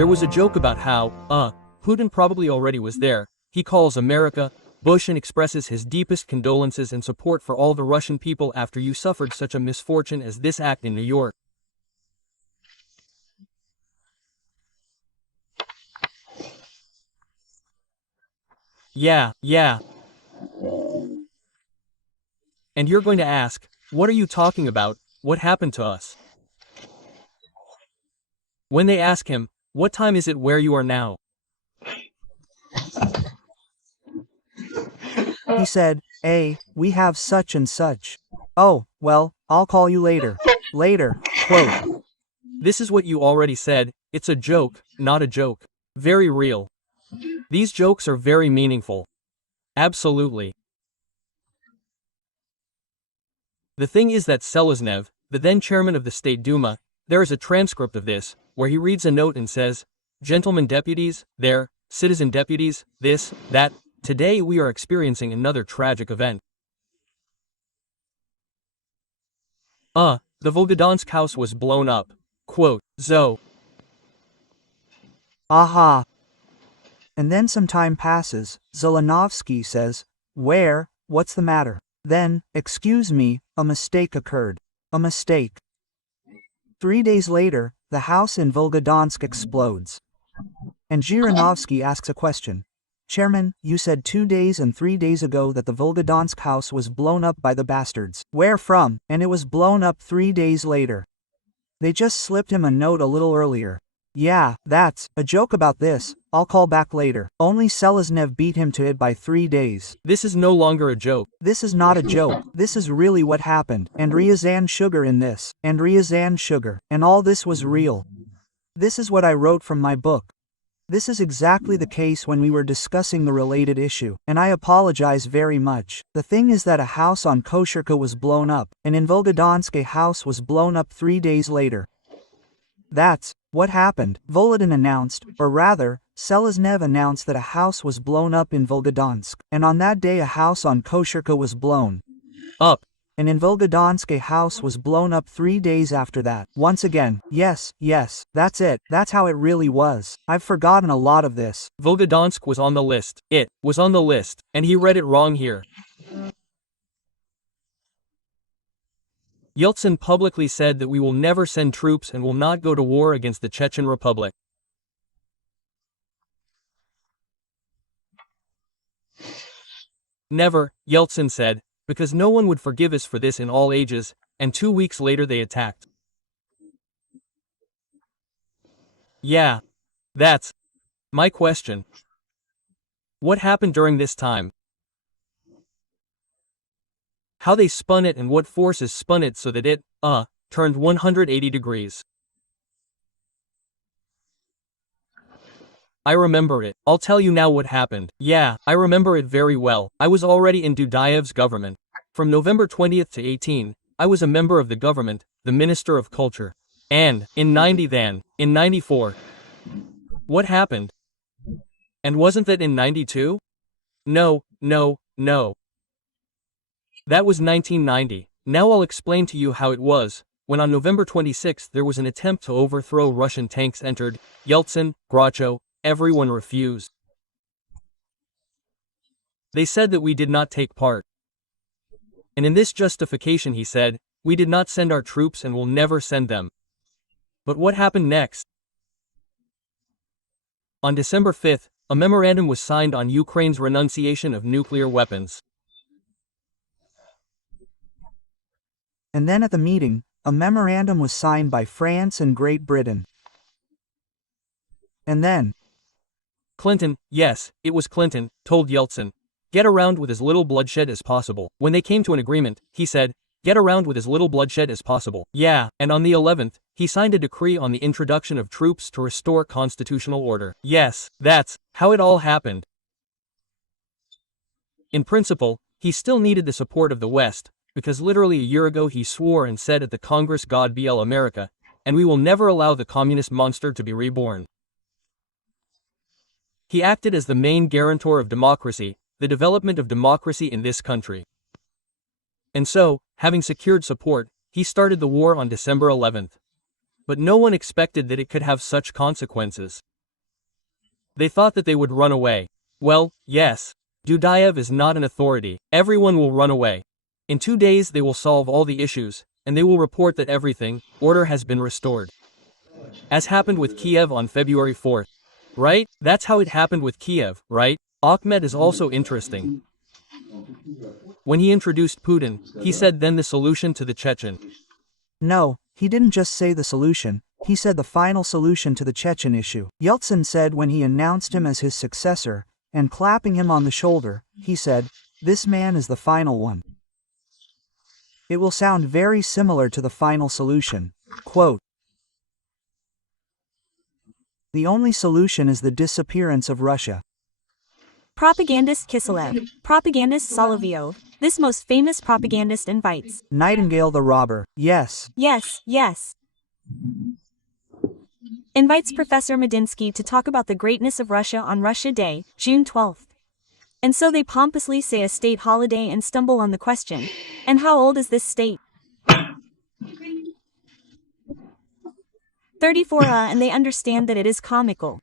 There was a joke about how, Putin probably already was there. He calls America, Bush, and expresses his deepest condolences and support for all the Russian people after you suffered such a misfortune as this act in New York. Yeah. And you're going to ask, what are you talking about? What happened to us? When they ask him, what time is it where you are now? He said, we have such and such. Oh, well, I'll call you later. Later, quote. This is what you already said, it's a joke, not a joke. Very real. These jokes are very meaningful. Absolutely. The thing is that Seleznev, the then chairman of the State Duma, there is a transcript of this, where he reads a note and says, "Gentlemen deputies, there, citizen deputies, this, that, today we are experiencing another tragic event. The Volgodonsk house was blown up. Quote, Zo. Aha. And then some time passes, Zelenovsky says, where, what's the matter? Then, excuse me, a mistake occurred. A mistake. 3 days later, the house in Volgodonsk explodes. And Zhirinovsky asks a question. Chairman, you said 2 days and 3 days ago that the Volgodonsk house was blown up by the bastards. Where from? And it was blown up 3 days later. They just slipped him a note a little earlier. Yeah, that's a joke about this. I'll call back later. Only Seleznev beat him to it by 3 days. This is no longer a joke. This is not a joke. This is really what happened. Andrey sugar in this. Andrey sugar. And all this was real. This is what I wrote from my book. This is exactly the case when we were discussing the related issue, and I apologize very much. The thing is that a house on Kosherka was blown up, and in Volgodonsk a house was blown up 3 days later. That's what happened. Volodin announced, or rather, Seleznev announced that a house was blown up in Volgodonsk, and on that day a house on Kosherka was blown up. And in Volgodonsk a house was blown up 3 days after that. Once again, yes, that's it. That's how it really was. I've forgotten a lot of this. Volgodonsk was on the list. It was on the list, and he read it wrong here. Yeltsin publicly said that we will never send troops and will not go to war against the Chechen Republic. Never, Yeltsin said, because no one would forgive us for this in all ages, and 2 weeks later they attacked. Yeah. That's my question. What happened during this time? How they spun it and what forces spun it so that it, turned 180 degrees. I remember it. I'll tell you now what happened. Yeah, I remember it very well. I was already in Dudayev's government. From November 20th to 18, I was a member of the government, the Minister of Culture. And, in 94. What happened? And wasn't that in 92? No. That was 1990. Now I'll explain to you how it was. When on November 26th there was an attempt to overthrow Russian tanks entered, Yeltsin, Gracho, everyone refused. They said that we did not take part. And in this justification he said, we did not send our troops and will never send them. But what happened next? On December 5th, a memorandum was signed on Ukraine's renunciation of nuclear weapons. And then at the meeting, a memorandum was signed by France and Great Britain. And then Clinton, yes, it was Clinton, told Yeltsin, get around with as little bloodshed as possible. When they came to an agreement, he said, get around with as little bloodshed as possible. Yeah, and on the 11th, he signed a decree on the introduction of troops to restore constitutional order. Yes, that's how it all happened. In principle, he still needed the support of the West, because literally a year ago he swore and said at the Congress, God bless America, and we will never allow the communist monster to be reborn. He acted as the main guarantor of democracy, the development of democracy in this country. And so, having secured support, he started the war on December 11th. But no one expected that it could have such consequences. They thought that they would run away. Well, yes. Dudayev is not an authority. Everyone will run away. In 2 days they will solve all the issues, and they will report that order has been restored. As happened with Kiev on February 4th. Right? That's how it happened with Kiev, right? Akhmed is also interesting. When he introduced Putin, he said then the solution to the Chechen. No, he didn't just say the solution, he said the final solution to the Chechen issue. Yeltsin said when he announced him as his successor, and clapping him on the shoulder, he said, "This man is the final one." It will sound very similar to the final solution. Quote, "The only solution is the disappearance of Russia." Propagandist Kiselev, propagandist Solovyov, this most famous propagandist invites Nightingale the robber, yes. Yes. Invites Professor Medinsky to talk about the greatness of Russia on Russia Day, June 12th. And so they pompously say a state holiday and stumble on the question, and how old is this state? 34, and they understand that it is comical.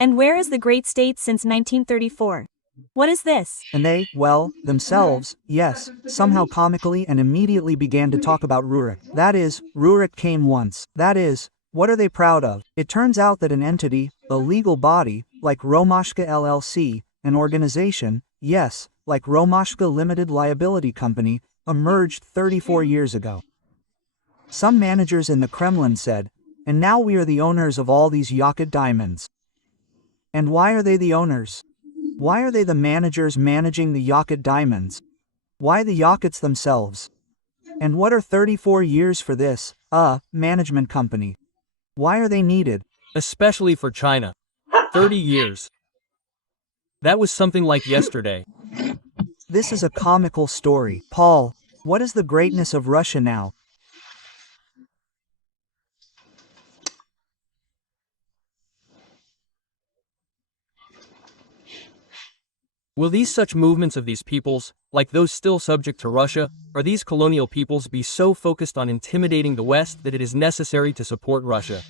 And where is the great state since 1934? What is this? And they, well, themselves, yes, somehow comically and immediately began to talk about Rurik. That is, Rurik came once. That is, what are they proud of? It turns out that an entity, a legal body, like Romashka LLC, an organization, yes, like Romashka Limited Liability Company, emerged 34 years ago. Some managers in the Kremlin said, and now we are the owners of all these Yakut diamonds. And why are they the owners? Why are they the managers managing the Yakut diamonds? Why the Yakuts themselves? And what are 34 years for this, management company? Why are they needed? Especially for China. 30 years. That was something like yesterday. This is a comical story. Paul, what is the greatness of Russia now? Will these such movements of these peoples, like those still subject to Russia, or these colonial peoples be so focused on intimidating the West that it is necessary to support Russia?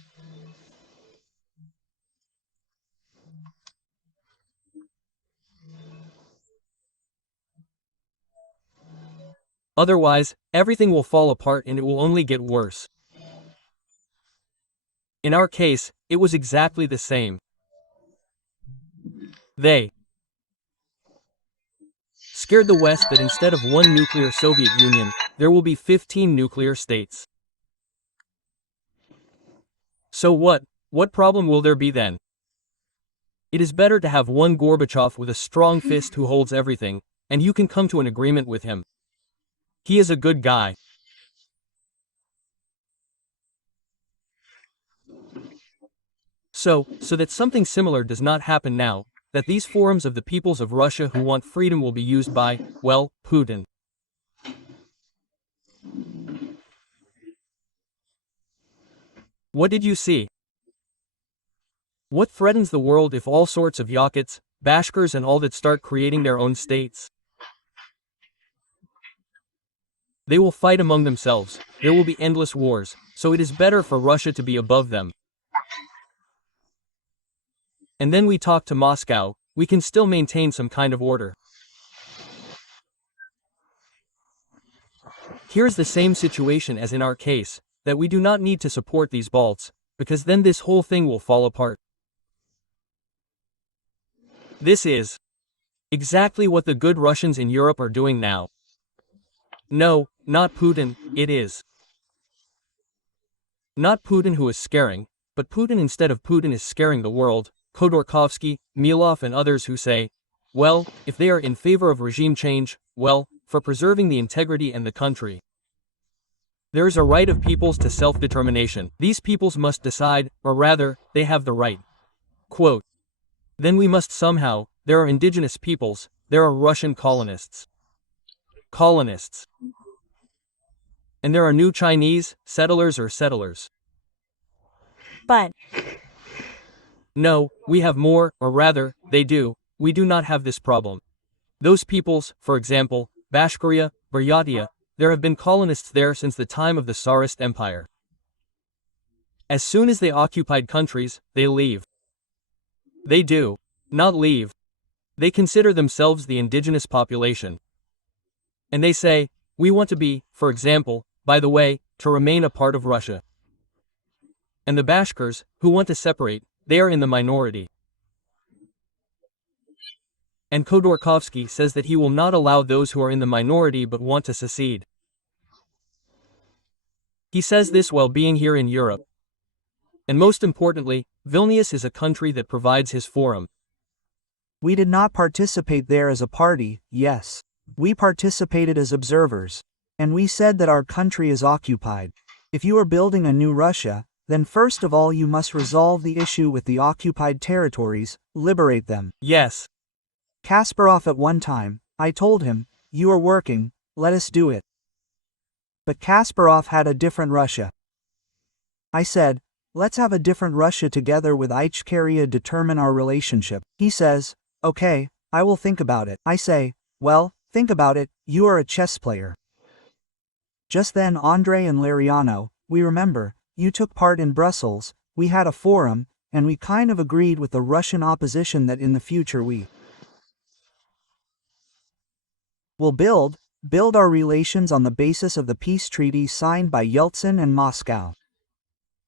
Otherwise, everything will fall apart and it will only get worse. In our case, it was exactly the same. They scared the West that instead of one nuclear Soviet Union, there will be 15 nuclear states. So what problem will there be then? It is better to have one Gorbachev with a strong fist who holds everything, and you can come to an agreement with him. He is a good guy. So that something similar does not happen now, that these forums of the peoples of Russia who want freedom will be used by, well, Putin. What did you see? What threatens the world if all sorts of Yakuts, Bashkirs and all that start creating their own states? They will fight among themselves, there will be endless wars, so it is better for Russia to be above them. And then we talk to Moscow, we can still maintain some kind of order. Here's the same situation as in our case, that we do not need to support these Balts, because then this whole thing will fall apart. This is exactly what the good Russians in Europe are doing now. No, not Putin, it is not Putin who is scaring, but Putin instead of Putin is scaring the world. Khodorkovsky, Milov and others who say, well, if they are in favor of regime change, well, for preserving the integrity and the country. There is a right of peoples to self-determination. These peoples must decide, or rather, they have the right. Quote, then we must somehow, there are indigenous peoples, there are Russian colonists. And there are new Chinese, settlers or settlers. But no, we have more, or rather, they do, we do not have this problem. Those peoples, for example, Bashkiria, Buryatia, there have been colonists there since the time of the Tsarist Empire. As soon as they occupied countries, they leave. They do not leave. They consider themselves the indigenous population. And they say, we want to be, for example, by the way, to remain a part of Russia. And the Bashkirs, who want to separate, they are in the minority. And Khodorkovsky says that he will not allow those who are in the minority but want to secede. He says this while being here in Europe. And most importantly, Vilnius is a country that provides his forum. We did not participate there as a party, yes. We participated as observers. And we said that our country is occupied. If you are building a new Russia, then first of all you must resolve the issue with the occupied territories, liberate them. Yes. Kasparov at one time, I told him, you are working, let us do it. But Kasparov had a different Russia. I said, let's have a different Russia together with Ichkeria determine our relationship. He says, okay, I will think about it. I say, well, think about it, you are a chess player. Just then Andrey and Lariano, we remember, you took part in Brussels, we had a forum, and we kind of agreed with the Russian opposition that in the future we will build our relations on the basis of the peace treaty signed by Yeltsin and Moscow.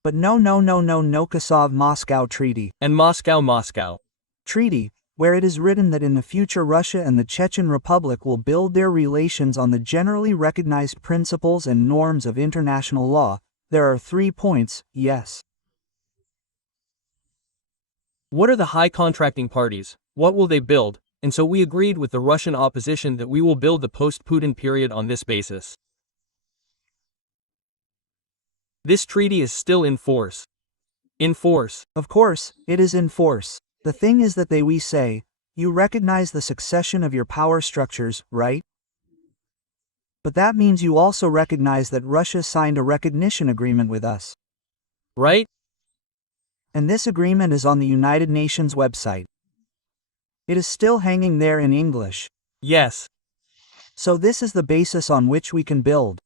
But no Kosov-Moscow treaty. And Moscow. Treaty, where it is written that in the future Russia and the Chechen Republic will build their relations on the generally recognized principles and norms of international law. There are 3 points, yes. What are the high contracting parties? What will they build? And so we agreed with the Russian opposition that we will build the post-Putin period on this basis. This treaty is still in force. In force. Of course, it is in force. The thing is that we say, you recognize the succession of your power structures, right? But that means you also recognize that Russia signed a recognition agreement with us. Right? And this agreement is on the United Nations website. It is still hanging there in English. Yes. So this is the basis on which we can build.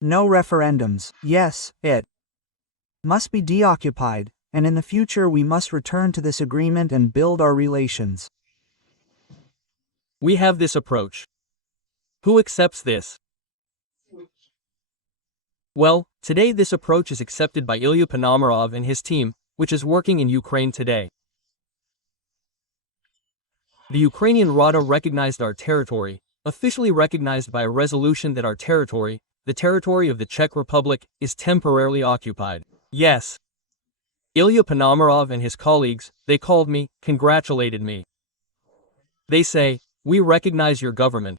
No referendums. Yes, it must be deoccupied, and in the future we must return to this agreement and build our relations. We have this approach. Who accepts this? Well, today this approach is accepted by Ilya Ponomarov and his team, which is working in Ukraine today. The Ukrainian Rada recognized our territory, officially recognized by a resolution that our territory, the territory of the Czech Republic, is temporarily occupied. Yes. Ilya Ponomarov and his colleagues, they called me, congratulated me. They say, we recognize your government.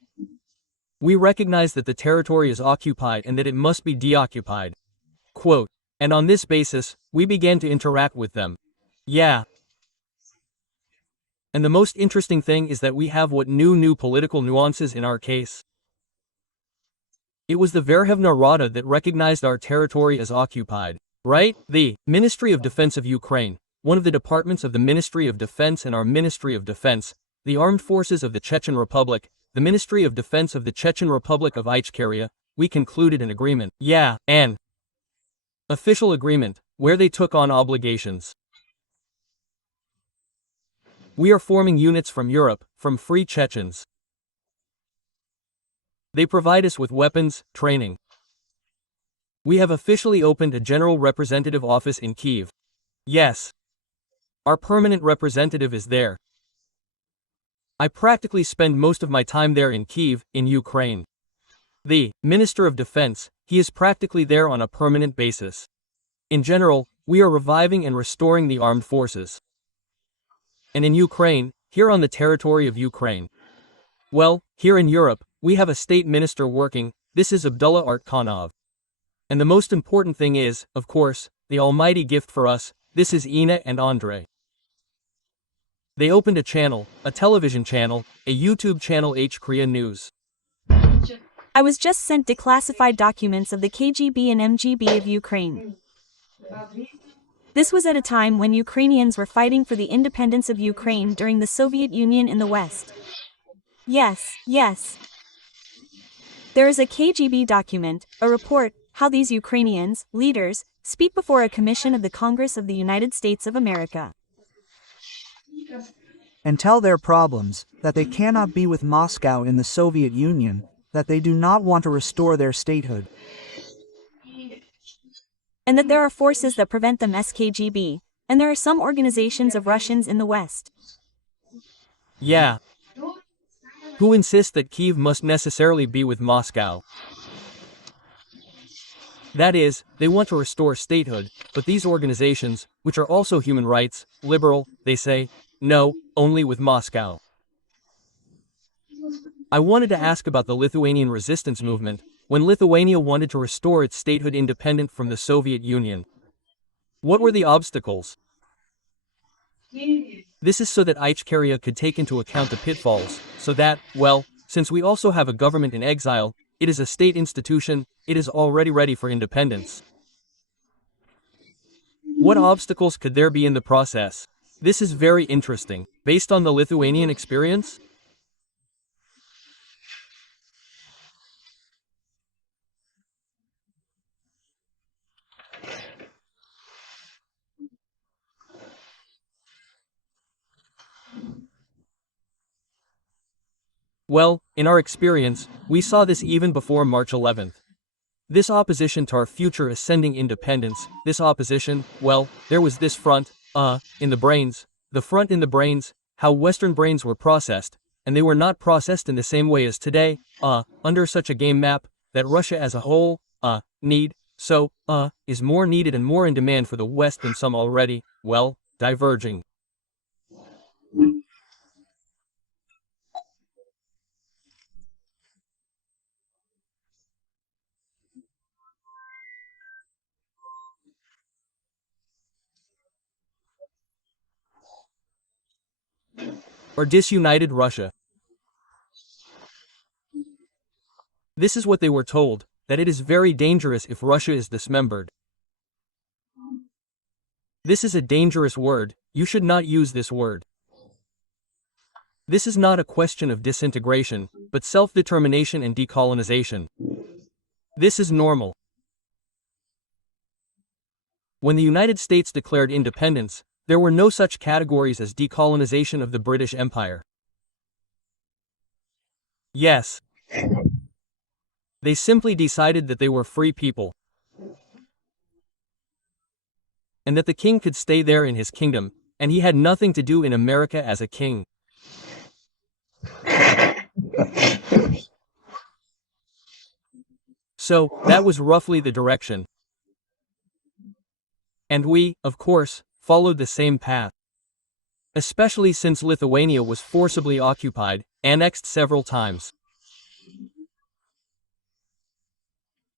We recognize that the territory is occupied and that it must be deoccupied. Quote, and on this basis, we began to interact with them. Yeah. And the most interesting thing is that we have what new political nuances in our case. It was the Verkhovna Rada that recognized our territory as occupied, right? The Ministry of Defense of Ukraine, one of the departments of the Ministry of Defense and our Ministry of Defense, the Armed Forces of the Chechen Republic, the Ministry of Defense of the Chechen Republic of Ichkeria, we concluded an agreement. Yeah, an official agreement, where they took on obligations. We are forming units from Europe, from Free Chechens. They provide us with weapons, training. We have officially opened a General Representative office in Kyiv. Yes. Our permanent representative is there. I practically spend most of my time there in Kyiv, in Ukraine. The Minister of Defense, he is practically there on a permanent basis. In general, we are reviving and restoring the armed forces. And in Ukraine, here on the territory of Ukraine. Well, here in Europe, we have a state minister working, this is Abdullah Artkanov. And the most important thing is, of course, the almighty gift for us, this is Ina and Andrey. They opened a channel, a television channel, a YouTube channel H-Korea News. I was just sent declassified documents of the KGB and MGB of Ukraine. This was at a time when Ukrainians were fighting for the independence of Ukraine during the Soviet Union in the West. Yes. There is a KGB document, a report, how these Ukrainians, leaders, speak before a commission of the Congress of the United States of America. and tell their problems that they cannot be with Moscow in the Soviet Union, that they do not want to restore their statehood, And that there are forces that prevent them SKGB, and there are some organizations of Russians in the West. Yeah. Who insist that Kiev must necessarily be with Moscow. That is, they want to restore statehood, but these organizations, which are also human rights, liberal, they say, no, only with Moscow. I wanted to ask about the Lithuanian resistance movement, when Lithuania wanted to restore its statehood independent from the Soviet Union. What were the obstacles? This is so that Ichkeria could take into account the pitfalls, so that, well, since we also have a government in exile, it is a state institution, it is already ready for independence. What obstacles could there be in the process? This is very interesting, based on the Lithuanian experience. Well, in our experience, we saw this even before March 11th. This opposition to our future ascending independence, this opposition, well, there was this front, in the brains, the front in the brains, how Western brains were processed, and they were not processed in the same way as today, under such a game map, that Russia as a whole, is more needed and more in demand for the West than some already, well, diverging. Or disunited Russia. This is what they were told, that it is very dangerous if Russia is dismembered. This is a dangerous word, you should not use this word. This is not a question of disintegration, but self-determination and decolonization. This is normal. When the United States declared independence, there were no such categories as decolonization of the British Empire. Yes. They simply decided that they were free people, and that the king could stay there in his kingdom, and he had nothing to do in America as a king. So, that was roughly the direction. And we, of course, followed the same path. Especially since Lithuania was forcibly occupied, annexed several times.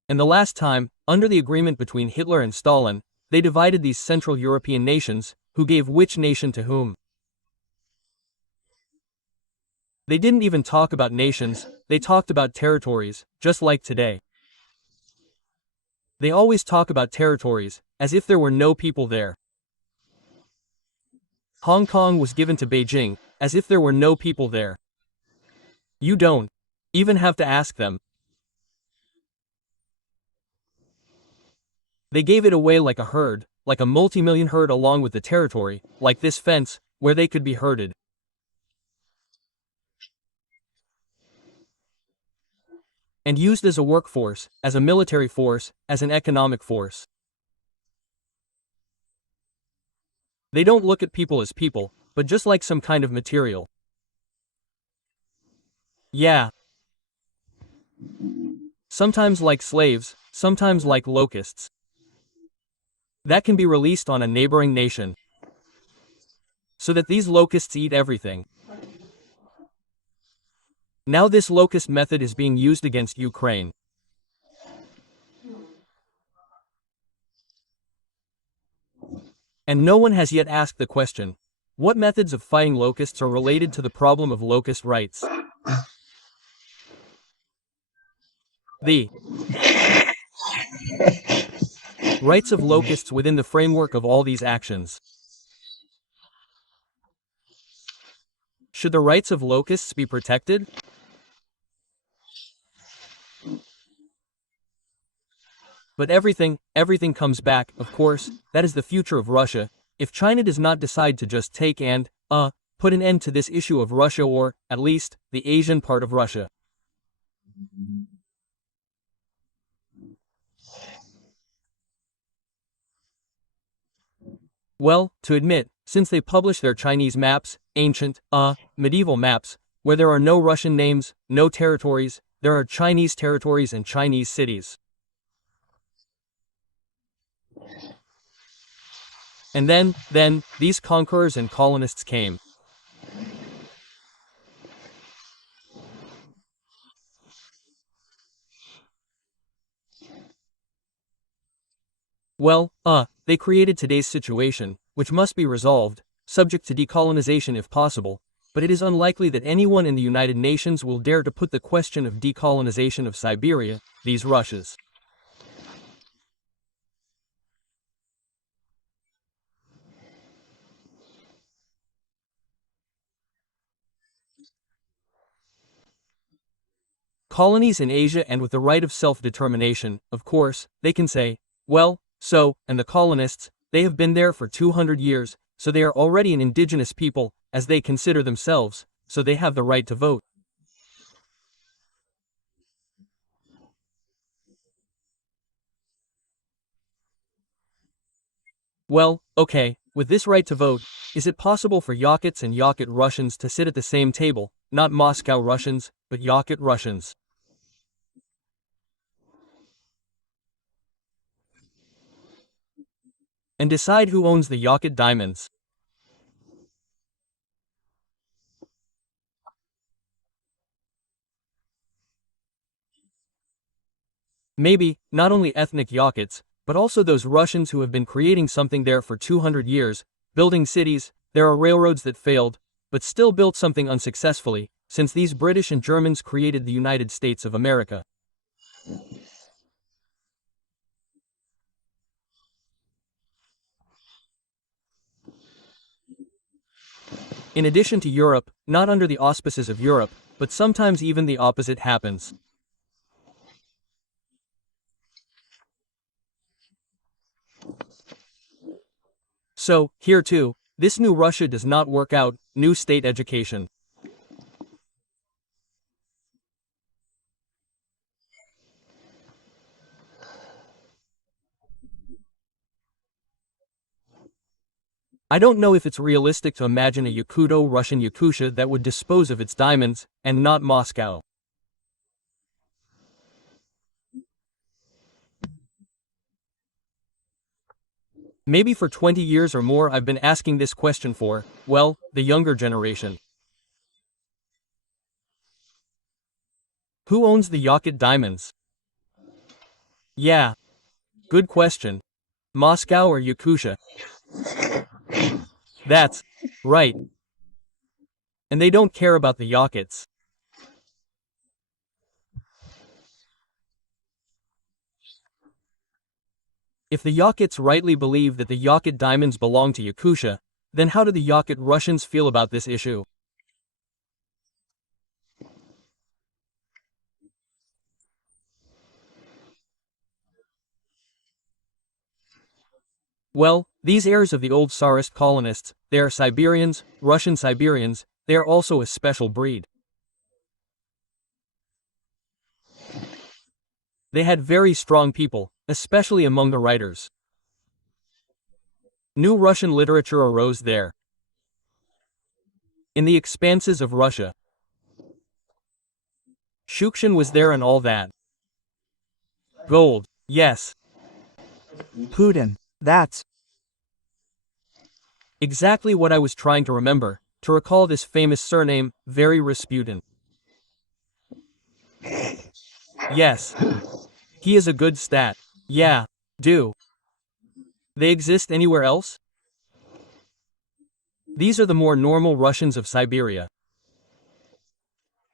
And the last time, under the agreement between Hitler and Stalin, they divided these Central European nations, who gave which nation to whom. They didn't even talk about nations, they talked about territories, just like today. They always talk about territories, as if there were no people there. Hong Kong was given to Beijing, as if there were no people there. You don't even have to ask them. They gave it away like a herd, like a multi-million herd along with the territory, like this fence, where they could be herded. And used as a workforce, as a military force, as an economic force. They don't look at people as people, but just like some kind of material. Yeah. Sometimes like slaves, sometimes like locusts. That can be released on a neighboring nation. So that these locusts eat everything. Now this locust method is being used against Ukraine. And no one has yet asked the question, what methods of fighting locusts are related to the problem of locust rights? The rights of locusts within the framework of all these actions. Should the rights of locusts be protected? But everything comes back, of course, that is the future of Russia, if China does not decide to just take and, put an end to this issue of Russia, or, at least, the Asian part of Russia. Well, to admit, since they publish their Chinese maps, ancient, medieval maps, where there are no Russian names, no territories, there are Chinese territories and Chinese cities. And then, these conquerors and colonists came. Well, they created today's situation, which must be resolved, subject to decolonization if possible, but it is unlikely that anyone in the United Nations will dare to put the question of decolonization of Siberia, these Russias. Colonies in Asia, and with the right of self-determination, of course, they can say, well, so, and the colonists, they have been there for 200 years, so they are already an indigenous people, as they consider themselves, so they have the right to vote. Well, okay, with this right to vote, is it possible for Yakuts and Yakut Russians to sit at the same table, not Moscow Russians, but Yakut Russians? And decide who owns the Yakut diamonds. Maybe, not only ethnic Yakuts, but also those Russians who have been creating something there for 200 years, building cities. There are railroads that failed, but still built something unsuccessfully, since these British and Germans created the United States of America. In addition to Europe, not under the auspices of Europe, but sometimes even the opposite happens. So, here too, this new Russia does not work out, new state education. I don't know if it's realistic to imagine a Yakuto-Russian Yakutia that would dispose of its diamonds, and not Moscow. Maybe for 20 years or more I've been asking this question for, well, the younger generation. Who owns the Yakut diamonds? Yeah, good question. Moscow or Yakutia? That's right. And they don't care about the Yakuts. If the Yakuts rightly believe that the Yakut diamonds belong to Yakutia, then how do the Yakut Russians feel about this issue? Well, these heirs of the old Tsarist colonists, they are Siberians, Russian Siberians, they are also a special breed. They had very strong people, especially among the writers. New Russian literature arose there. In the expanses of Russia. Shukshin was there and all that. Gold, yes. Putin, that's Exactly what I was trying to remember, to recall this famous surname, very Rasputin. Yes. He is a good stat. Yeah. Do they exist anywhere else? These are the more normal Russians of Siberia.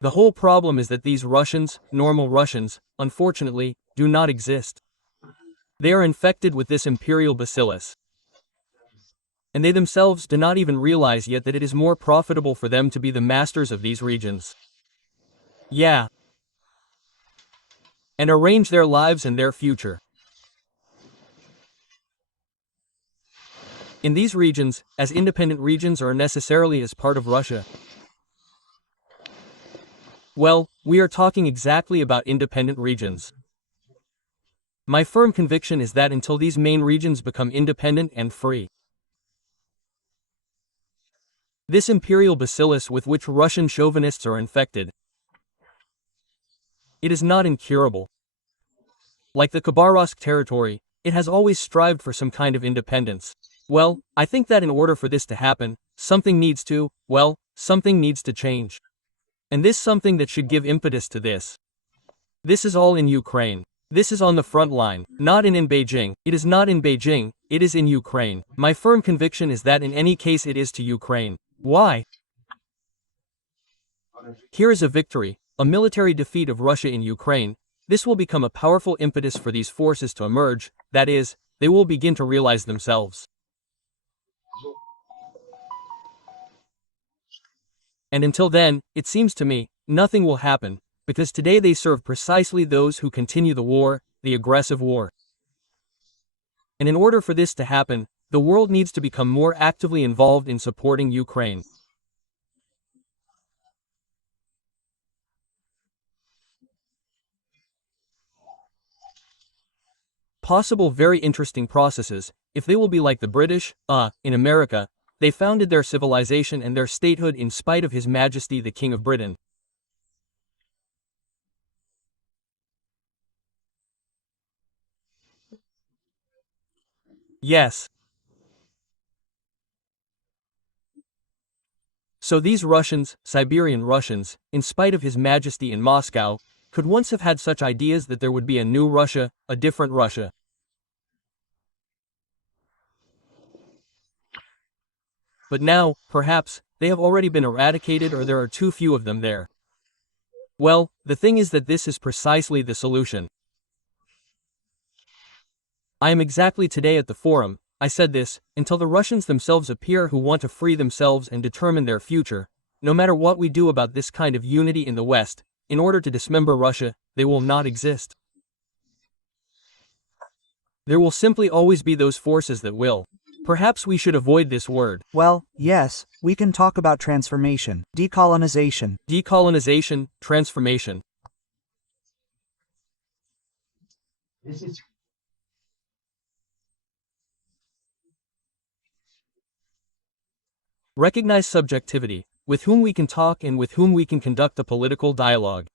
The whole problem is that these Russians, normal Russians, unfortunately, do not exist. They are infected with this imperial bacillus. And they themselves do not even realize yet that it is more profitable for them to be the masters of these regions. Yeah. And arrange their lives and their future. In these regions, as independent regions are necessarily as part of Russia. Well, we are talking exactly about independent regions. My firm conviction is that until these main regions become independent and free, this imperial bacillus with which Russian chauvinists are infected, it is not incurable. Like the Khabarovsk territory, it has always strived for some kind of independence. Well, I think that in order for this to happen, something needs to change. And this something that should give impetus to this. This is all in Ukraine. This is on the front line, not in Beijing. It is not in Beijing, it is in Ukraine. My firm conviction is that in any case it is to Ukraine. Why? Here is a victory, a military defeat of Russia in Ukraine. This will become a powerful impetus for these forces to emerge, that is, they will begin to realize themselves. And until then, it seems to me, nothing will happen, because today they serve precisely those who continue the war, the aggressive war. And in order for this to happen, the world needs to become more actively involved in supporting Ukraine. Possible very interesting processes, if they will be like the British, in America, they founded their civilization and their statehood in spite of His Majesty the King of Britain. Yes. So these Russians, Siberian Russians, in spite of His Majesty in Moscow, could once have had such ideas that there would be a new Russia, a different Russia. But now, perhaps, they have already been eradicated or there are too few of them there. Well, the thing is that this is precisely the solution. I am exactly today at the forum, I said this, until the Russians themselves appear who want to free themselves and determine their future, no matter what we do about this kind of unity in the West, in order to dismember Russia, they will not exist. There will simply always be those forces that will. Perhaps we should avoid this word. Well, yes, we can talk about transformation, decolonization. Decolonization, transformation. Recognize subjectivity, with whom we can talk and with whom we can conduct a political dialogue.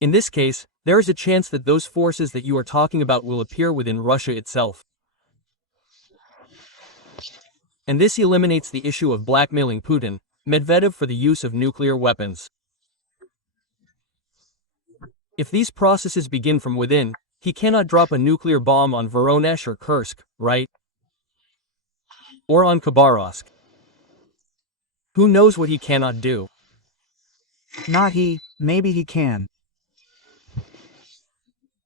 In this case, there is a chance that those forces that you are talking about will appear within Russia itself. And this eliminates the issue of blackmailing Putin, Medvedev for the use of nuclear weapons. If these processes begin from within, he cannot drop a nuclear bomb on Voronezh or Kursk, right? Or on Khabarovsk. Who knows what he cannot do? Not he, maybe he can.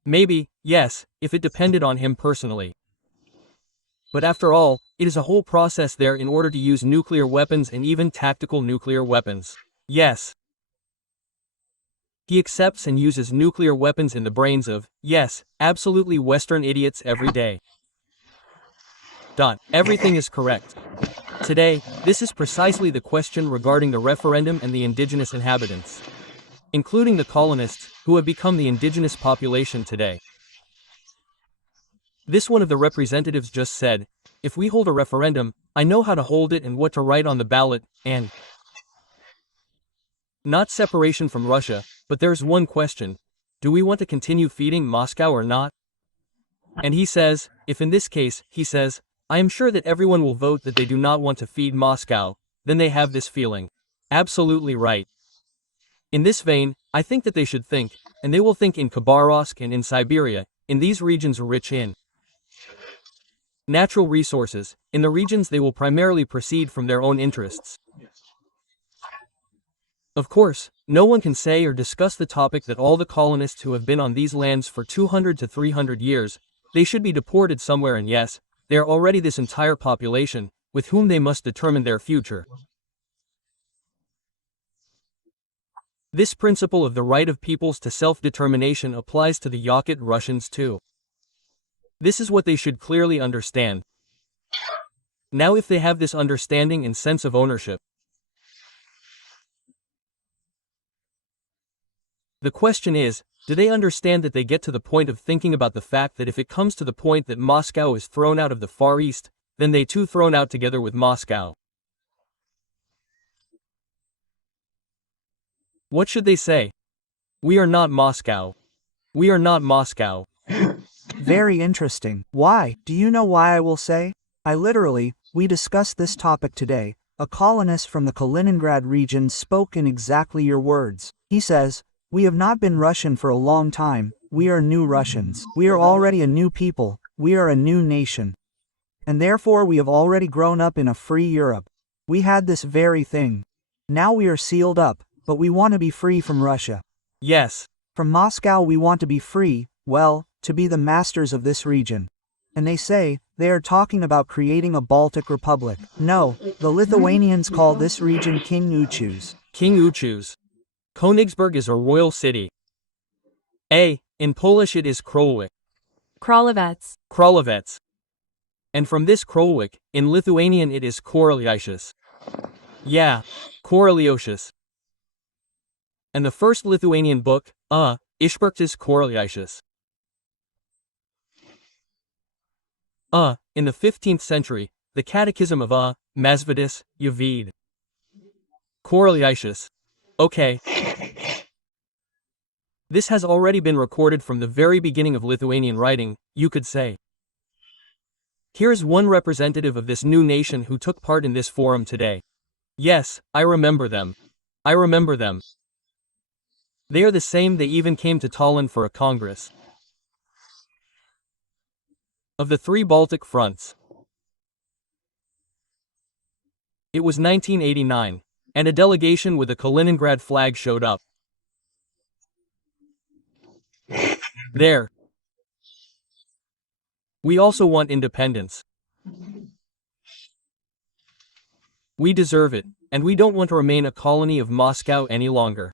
Maybe, yes, if it depended on him personally. But after all, it is a whole process there in order to use nuclear weapons and even tactical nuclear weapons. Yes. He accepts and uses nuclear weapons in the brains of, yes, absolutely Western idiots every day. Everything is correct. Today, this is precisely the question regarding the referendum and the indigenous inhabitants, including the colonists, who have become the indigenous population today. This one of the representatives just said, if we hold a referendum, I know how to hold it and what to write on the ballot, and not separation from Russia, but there's one question. Do we want to continue feeding Moscow or not? And he says, if in this case, he says, I am sure that everyone will vote that they do not want to feed Moscow, then they have this feeling. Absolutely right. In this vein, I think that they should think, and they will think in Khabarovsk and in Siberia, in these regions rich in natural resources, in the regions they will primarily proceed from their own interests. Of course, no one can say or discuss the topic that all the colonists who have been on these lands for 200 to 300 years, they should be deported somewhere, and yes, they are already this entire population, with whom they must determine their future. This principle of the right of peoples to self-determination applies to the Yakut Russians too. This is what they should clearly understand. Now if they have this understanding and sense of ownership. The question is, do they understand that they get to the point of thinking about the fact that if it comes to the point that Moscow is thrown out of the Far East, then they too thrown out together with Moscow? What should they say? We are not Moscow. We are not Moscow. Very interesting. Why? Do you know why I will say? We discussed this topic today. A colonist from the Kaliningrad region spoke in exactly your words. He says, we have not been Russian for a long time, we are new Russians. We are already a new people, we are a new nation. And therefore we have already grown up in a free Europe. We had this very thing. Now we are sealed up, but we want to be free from Russia. Yes. From Moscow we want to be free, well, to be the masters of this region. And they are talking about creating a Baltic Republic. No, the Lithuanians call this region King Uchus. King Uchus. Königsberg is a royal city. In Polish it is Królewicz. Królewec. Królewec. And from this Królewicz, in Lithuanian it is Koreliaučius. Yeah, Koreliaučius. And the first Lithuanian book, Išpirktas Koreliaučius. In the 15th century, the Catechism of Mažvydas, Yavid. Koreliaučius. Okay. This has already been recorded from the very beginning of Lithuanian writing, you could say. Here's one representative of this new nation who took part in this forum today. Yes, I remember them. I remember them. They are the same, they even came to Tallinn for a congress. Of the three Baltic fronts. It was 1989, and a delegation with a Kaliningrad flag showed up. There. We also want independence. We deserve it, and we don't want to remain a colony of Moscow any longer.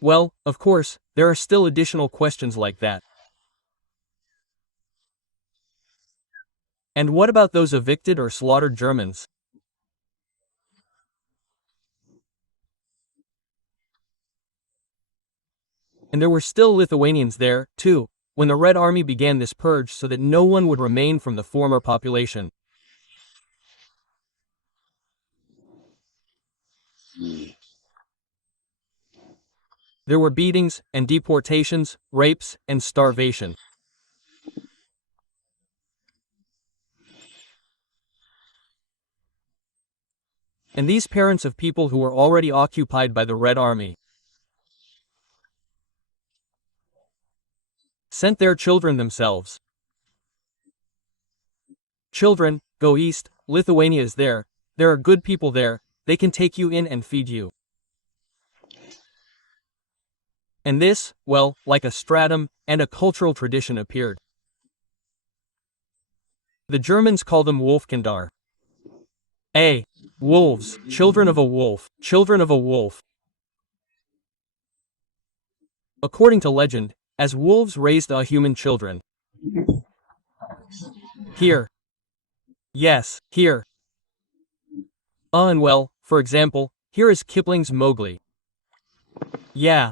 Well, of course, there are still additional questions like that. And what about those evicted or slaughtered Germans? And there were still Lithuanians there, too, when the Red Army began this purge so that no one would remain from the former population. There were beatings, and deportations, rapes, and starvation. And these parents of people who were already occupied by the Red Army sent their children themselves. Children, go east, Lithuania is there are good people there, they can take you in and feed you. And this, well, like a stratum, and a cultural tradition appeared. The Germans call them Wolfkinder. Wolves, children of a wolf, children of a wolf. According to legend, as wolves raised human children. Here. Yes, here. And well, for example, here is Kipling's Mowgli. Yeah.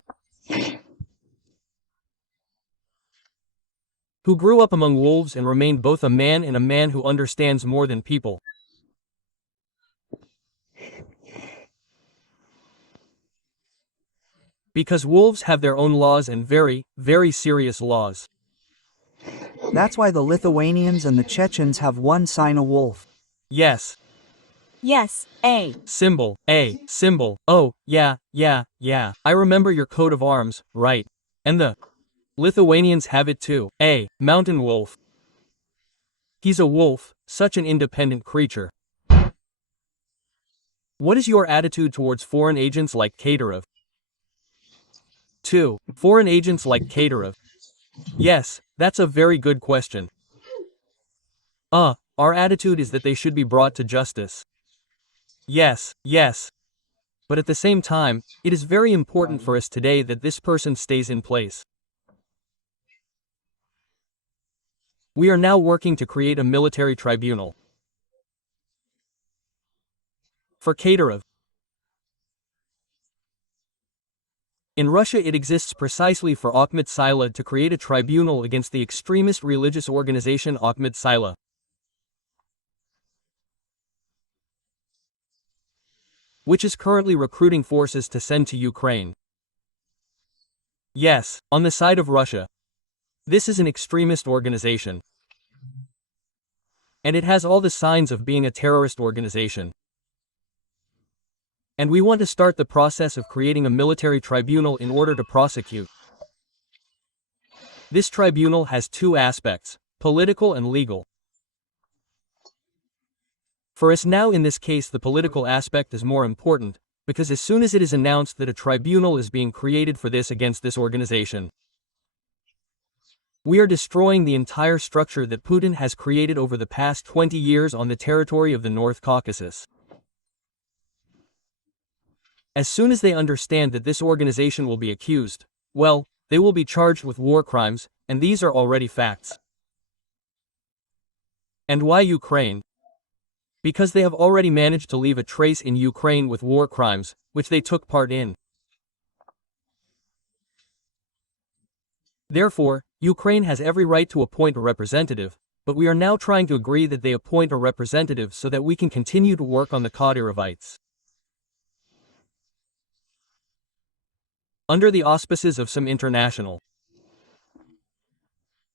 Who grew up among wolves and remained both a man and a man who understands more than people. Because wolves have their own laws and very, very serious laws. That's why the Lithuanians and the Chechens have one sign, a wolf. Yes. Yes, Symbol, symbol. Oh, yeah. I remember your coat of arms, right. And the Lithuanians have it too. Mountain wolf. He's a wolf, such an independent creature. What is your attitude towards foreign agents like Kadyrov? 2. Foreign agents like Kadyrov. Yes, that's a very good question. Our attitude is that they should be brought to justice. Yes. But at the same time, it is very important for us today that this person stays in place. We are now working to create a military tribunal for Kadyrov. In Russia it exists precisely for Akhmed Sila to create a tribunal against the extremist religious organization Akhmed Sila, which is currently recruiting forces to send to Ukraine. Yes, on the side of Russia. This is an extremist organization. And it has all the signs of being a terrorist organization. And we want to start the process of creating a military tribunal in order to prosecute. This tribunal has two aspects, political and legal. For us now in this case the political aspect is more important, because as soon as it is announced that a tribunal is being created for this against this organization, we are destroying the entire structure that Putin has created over the past 20 years on the territory of the North Caucasus. As soon as they understand that this organization will be accused, well, they will be charged with war crimes, and these are already facts. And why Ukraine? Because they have already managed to leave a trace in Ukraine with war crimes, which they took part in. Therefore, Ukraine has every right to appoint a representative, but we are now trying to agree that they appoint a representative so that we can continue to work on the Kadyrovites. Under the auspices of some international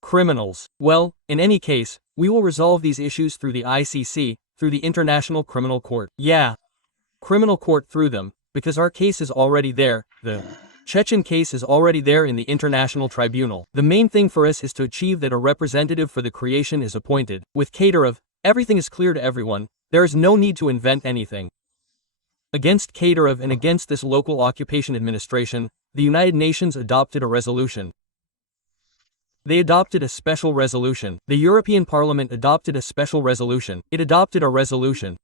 criminals. Well, in any case, we will resolve these issues through the ICC, through the International Criminal Court. Yeah, criminal court through them, because our case is already there, the Chechen case is already there in the International Tribunal. The main thing for us is to achieve that a representative for the creation is appointed. With Kadyrov, everything is clear to everyone, there is no need to invent anything. Against Kadyrov and against this local occupation administration, the United Nations adopted a resolution. They adopted a special resolution. The European Parliament adopted a special resolution. It adopted a resolution.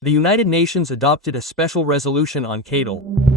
The United Nations adopted a special resolution on Kadyrov.